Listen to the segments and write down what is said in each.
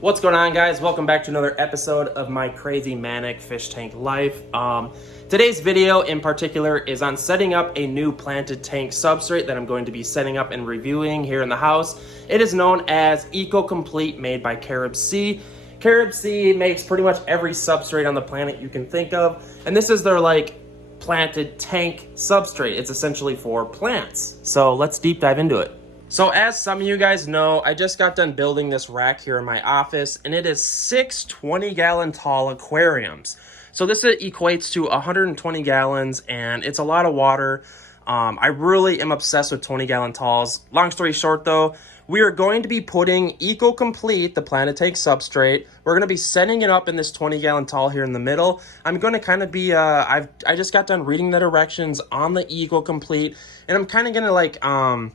What's going on, guys? Welcome back to another episode of my crazy manic fish tank life. Today's video in particular is on setting up a new planted tank substrate that I'm going to be setting up and reviewing here in the house. It is known as Complete, made by Carib Sea. Carib Sea makes pretty much every substrate on the planet you can think of, and this is their planted tank substrate. It's essentially for plants. So let's deep dive into it. So as some of you guys know, I just got done building this rack here in my office, and it is 6 20-gallon tall aquariums. So this equates to 120 gallons, and it's a lot of water. I really am obsessed with 20-gallon talls. Long story short though, we are going to be putting Complete, the planted tank substrate. We're going to be setting it up in this 20-gallon tall here in the middle. I'm going to kind of be, I just got done reading the directions on the Complete, and I'm kind of going to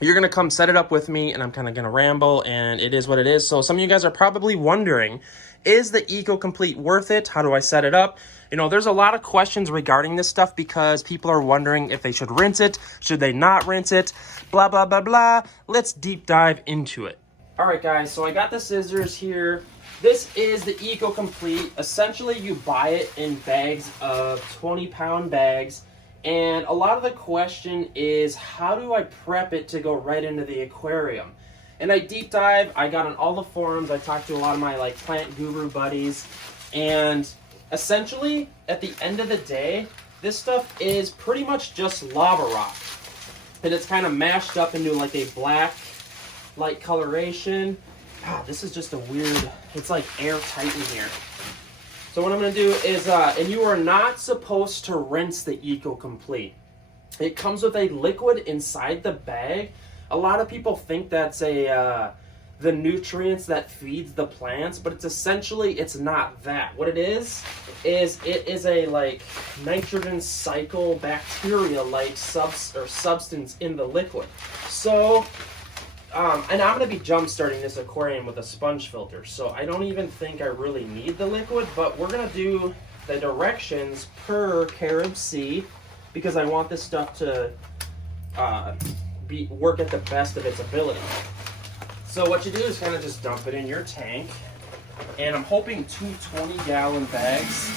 you're going to come set it up with me, and I'm kind of going to ramble, and it is what it is. So some of you guys are probably wondering, is the Complete worth it? How do I set it up? You know, there's a lot of questions regarding this stuff because people are wondering if they should rinse it, should they not rinse it, blah, blah, blah, blah. Let's deep dive into it. All right, guys, so I got the scissors here. This is the Complete. Essentially, you buy it in bags of 20-pound bags. And a lot of the question is, how do I prep it to go right into the aquarium? And I deep dive, I got on all the forums, I talked to a lot of my plant guru buddies, and essentially, at the end of the day, this stuff is pretty much just lava rock. And it's kind of mashed up into a black light coloration. God, this is just a weird, it's airtight in here. So what I'm going to do is, and you are not supposed to rinse the Complete. It comes with a liquid inside the bag. A lot of people think that's the nutrients that feeds the plants, but it's not that. What it is it is a nitrogen cycle bacteria substance in the liquid. So and I'm going to be jump starting this aquarium with a sponge filter, so I don't even think I really need the liquid, but we're going to do the directions per Carib Sea because I want this stuff to work at the best of its ability. So what you do is kind of just dump it in your tank, and I'm hoping 2 20-gallon bags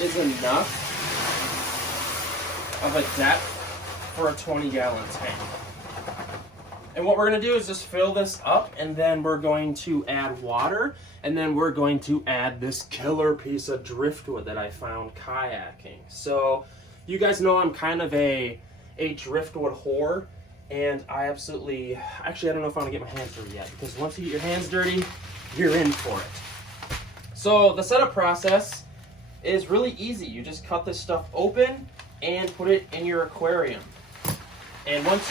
is enough of a depth for a 20-gallon tank. And what we're going to do is just fill this up, and then we're going to add water, and then we're going to add this killer piece of driftwood that I found kayaking. So you guys know I'm kind of a driftwood whore, and I absolutely, actually I don't know if I want to get my hands dirty yet, because once you get your hands dirty, you're in for it. So the setup process is really easy. You just cut this stuff open and put it in your aquarium. And once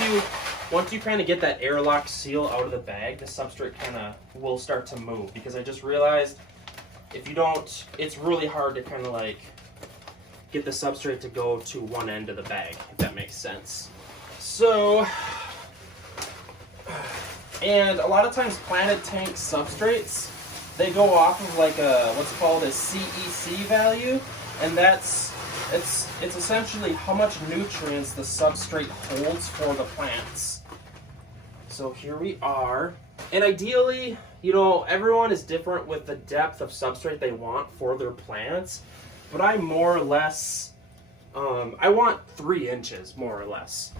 you kind of get that airlock seal out of the bag, the substrate kind of will start to move, because I just realized if you don't, it's really hard to kind of get the substrate to go to one end of the bag, if that makes sense. So, and a lot of times planted tank substrates, they go off of what's called a CEC value, and it's essentially how much nutrients the substrate holds for the plants. So here we are. And ideally, everyone is different with the depth of substrate they want for their plants. But I more or less, I want 3 inches, more or less.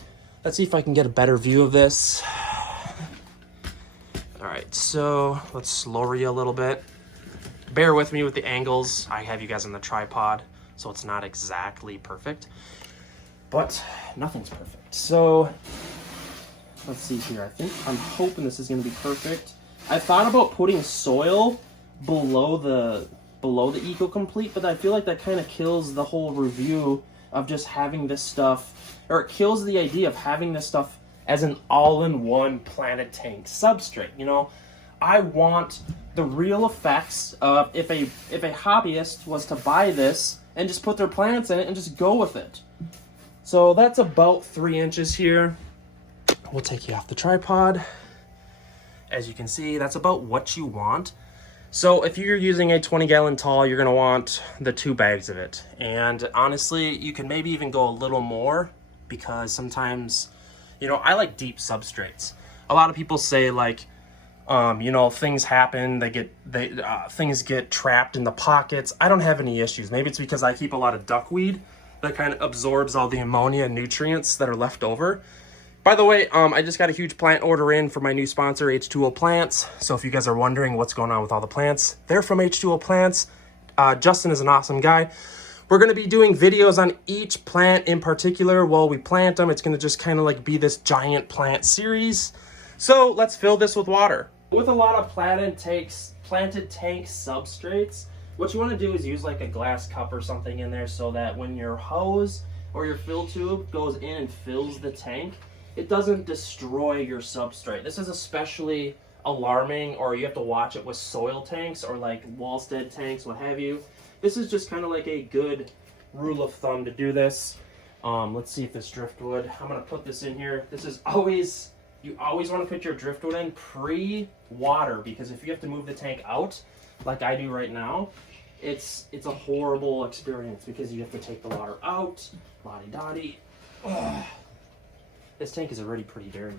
Let's see if I can get a better view of this. All right, so let's lower you a little bit. Bear with me with the angles. I have you guys on the tripod, so it's not exactly perfect, but nothing's perfect. So let's see here. I'm hoping this is going to be perfect. I thought about putting soil below the Complete, but I feel like that kind of kills the whole review of just having this stuff, or it kills the idea of having this stuff as an all-in-one planted tank substrate. I want the real effects of if a hobbyist was to buy this and just put their plants in it and just go with it. So that's about 3 inches here. We'll take you off the tripod. As you can see, that's about what you want. So if you're using a 20-gallon tall, you're going to want the 2 bags of it. And honestly, you can maybe even go a little more, because sometimes, I like deep substrates. A lot of people say You know, things happen, things get trapped in the pockets. I don't have any issues. Maybe it's because I keep a lot of duckweed that kind of absorbs all the ammonia and nutrients that are left over. By the way, I just got a huge plant order in for my new sponsor, H2O Plants. So if you guys are wondering what's going on with all the plants, they're from H2O Plants. Justin is an awesome guy. We're going to be doing videos on each plant in particular while we plant them. It's going to just kind of like be this giant plant series. So let's fill this with water. With a lot of planted tank substrates, what you want to do is use like a glass cup or something in there so that when your hose or your fill tube goes in and fills the tank, it doesn't destroy your substrate. This is especially alarming, or you have to watch it with soil tanks or like Wallstead tanks, what have you. This is just kind of like a good rule of thumb to do this. Let's see if this driftwood, I'm going to put this in here. This is always... You always want to put your driftwood in pre-water, because if you have to move the tank out, like I do right now, it's a horrible experience because you have to take the water out, la-di-da-di. This tank is already pretty dirty.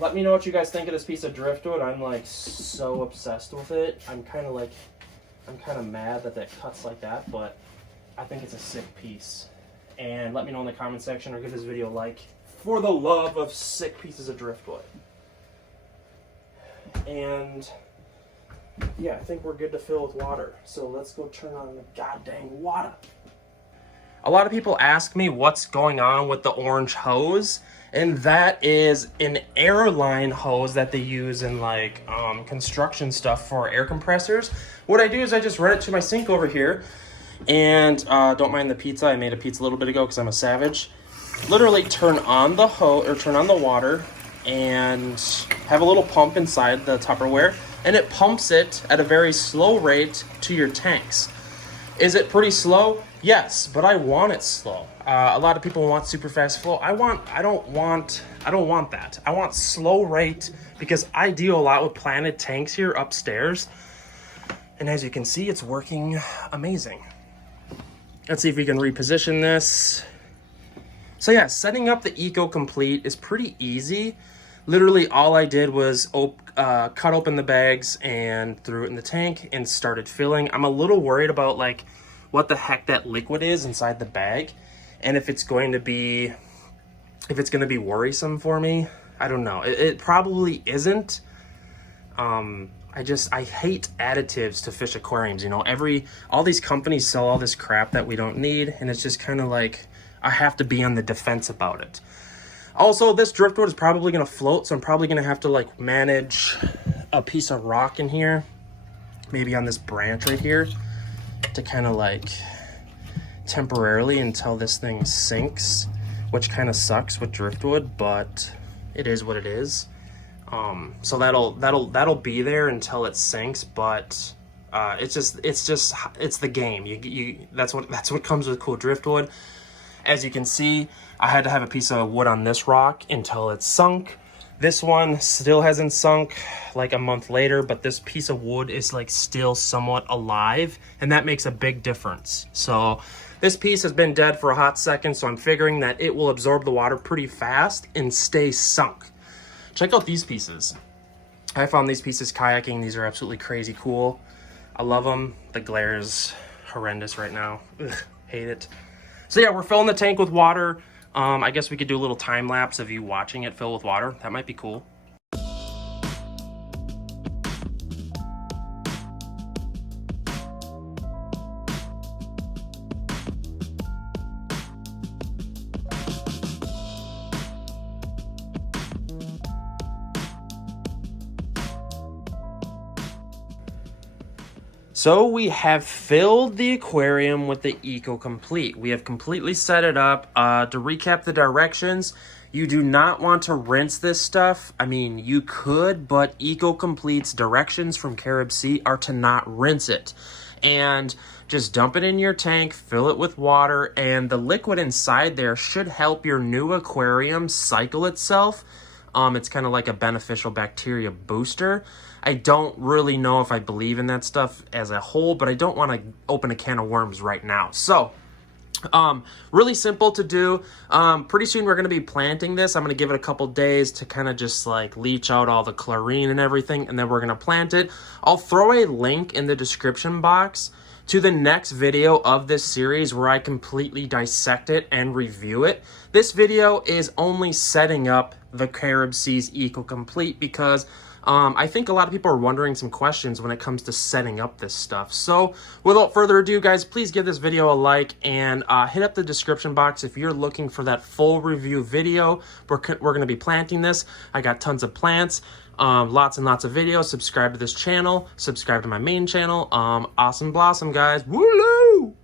Let me know what you guys think of this piece of driftwood. I'm like so obsessed with it. I'm kind of mad that cuts like that, but I think it's a sick piece. And let me know in the comment section, or give this video a like, for the love of sick pieces of driftwood. And yeah, I think we're good to fill with water. So let's go turn on the goddamn water. A lot of people ask me what's going on with the orange hose, and that is an airline hose that they use in like construction stuff for air compressors. What I do is I just run it to my sink over here. And don't mind the pizza. I made a pizza a little bit ago because I'm a savage. Literally turn on the hose, or turn on the water, and have a little pump inside the Tupperware, and it pumps it at a very slow rate to your tanks. Is it pretty slow? Yes, but I want it slow. A lot of people want super fast flow. I don't want that. I want slow rate, because I deal a lot with planted tanks here upstairs, and as you can see, it's working amazing. Let's see if we can reposition this. So yeah, setting up the Eco Complete is pretty easy. Literally all I did was cut open the bags and threw it in the tank and started filling. I'm a little worried about like what the heck that liquid is inside the bag, and if it's going to be worrisome for me. I don't know. It probably isn't. I hate additives to fish aquariums. You know, all these companies sell all this crap that we don't need, and it's just kind of like I have to be on the defense about it. Also, this driftwood is probably going to float, so I'm probably going to have to like manage a piece of rock in here, maybe on this branch right here, to kind of like temporarily until this thing sinks, which kind of sucks with driftwood, but it is what it is. So that'll be there until it sinks, but it's the game. That's what comes with cool driftwood. As you can see, I had to have a piece of wood on this rock until it's sunk. This one still hasn't sunk like a month later, but this piece of wood is like still somewhat alive, and that makes a big difference. So this piece has been dead for a hot second, so I'm figuring that it will absorb the water pretty fast and stay sunk. Check out these pieces. I found these pieces kayaking. These are absolutely crazy cool. I love them. The glare is horrendous right now. Ugh, hate it. So yeah, we're filling the tank with water. I guess we could do a little time lapse of you watching it fill with water. That might be cool. So we have filled the aquarium with the Eco Complete. We have completely set it up. To recap the directions, you do not want to rinse this stuff. I mean, you could, but Eco Complete's directions from Carib Sea are to not rinse it. And just dump it in your tank, fill it with water, and the liquid inside there should help your new aquarium cycle itself. It's kind of like a beneficial bacteria booster. I don't really know if I believe in that stuff as a whole, but I don't want to open a can of worms right now. So Really simple to do. Pretty soon we're going to be planting this. I'm going to give it a couple days to kind of just like leach out all the chlorine and everything, and then we're going to plant it. I'll throw a link in the description box to the next video of this series where I completely dissect it and review it. This video is only setting up the Carob Seas Eco Complete because I think a lot of people are wondering some questions when it comes to setting up this stuff. So without further ado, guys, please give this video a like and hit up the description box if you're looking for that full review video. We're going to be planting this. I got tons of plants, lots and lots of videos. Subscribe to this channel, subscribe to my main channel. Awesome blossom, guys. Woo!